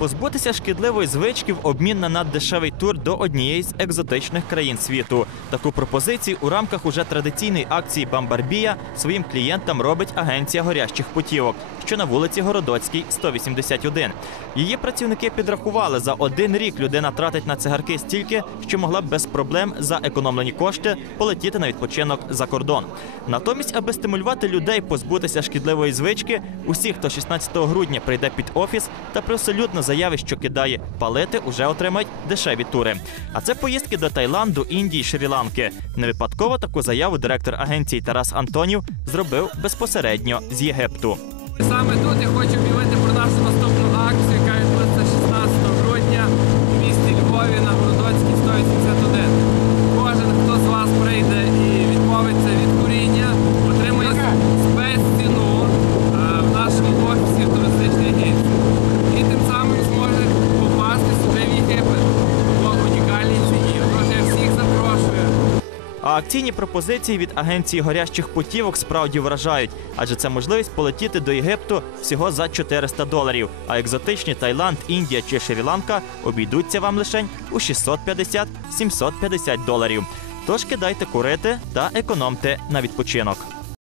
Позбутися шкідливої звички в обмін на наддешевий тур до однієї з екзотичних країн світу. Таку пропозицію у рамках уже традиційної акції Бамбарбія своїм клієнтам робить агенція горящих путівок, що на вулиці Городоцькій, 181. Її працівники підрахували, за один рік людина тратить на цигарки стільки, що могла б без проблем за економлені кошти полетіти на відпочинок за кордон. Натомість, аби стимулювати людей позбутися шкідливої звички, усі, хто 16 грудня прийде під офіс та привселюдно заявить, що кидає палити, уже отримають дешеві тури. А це поїздки до Таїланду, Індії, Шрі-Ланки. Не випадково таку заяву директор агенції Тарас Антонів зробив безпосередньо з Єгипту. Саме тут я хочу об'явити про нашу наступну А акційні пропозиції від агенції горящих путівок справді вражають, адже це можливість полетіти до Єгипту всього за 400 доларів. А екзотичні Таїланд, Індія чи Шрі-Ланка обійдуться вам лише у 650-750 доларів. Тож кидайте курити та економте на відпочинок.